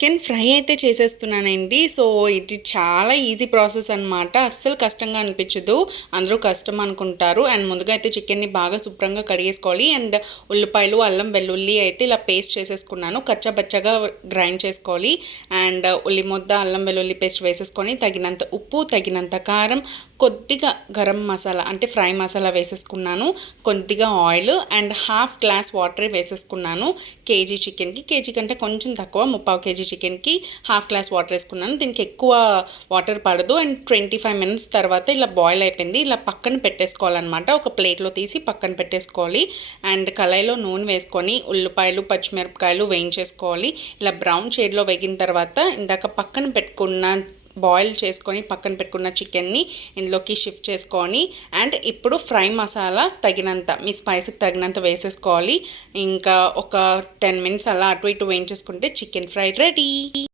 Chicken fry అయితే చేసేస్తున్నానండి. So, ఇది చాలా ఈజీ ప్రాసెస్ అనమాట. అస్సలు కష్టంగా అనిపించదు. అందరూ కష్టం అనుకుంటారు. అండ్ ముందుగా అయితే చికెన్‌ని బాగా శుభ్రంగా కడిగేసుకోవాలి. అండ్ ఉల్లిపాయలు, అల్లం, వెల్లుల్లి అయితే ఇలా పేస్ట్ చేసేసుకున్నాను. కచ్చాపచ్చాగా గ్రైండ్ చేసుకోవాలి. అండ్ ఉల్లి ముద్ద, అల్లం వెల్లుల్లి పేస్ట్ వేసేసుకొని తగినంత ఉప్పు, తగినంత కారం, కొద్దిగా గరం మసాలా అంటే ఫ్రై మసాలా వేసేసుకున్నాను. కొద్దిగా oil and half glass water వేసేసుకున్నాను. కేజీ చికెన్‌కి, కేజీ కంటే కొంచెం తక్కువ, ముప్పావు కేజీ చికెన్‌కి హాఫ్ గ్లాస్ వాటర్ వేసుకున్నాను. దీనికి ఎక్కువ వాటర్ పడదు. అండ్ 25 మినిట్స్ తర్వాత ఇలా బాయిల్ అయిపోయింది. ఇలా పక్కన పెట్టేసుకోవాలన్నమాట. ఒక ప్లేట్లో తీసి పక్కన పెట్టేసుకోవాలి. అండ్ కళాయిలో నూనె వేసుకొని ఉల్లిపాయలు, పచ్చిమిరపకాయలు వేయించేసుకోవాలి. ఇలా బ్రౌన్ షేడ్లో వేగిన తర్వాత ఇందాక పక్కన పెట్టుకున్న బాయిల్ చేసుకొని పక్కన పెట్టుకున్న చికెన్ని ఇందులోకి షిఫ్ట్ చేసుకొని అండ్ ఇప్పుడు ఫ్రై మసాలా తగినంత మీ స్పైస్కి తగినంత వేసేసుకోవాలి. ఇంకా ఒక 10 మినిట్స్ అలా అటు ఇటు వేయించేసుకుంటే చికెన్ ఫ్రై రెడీ.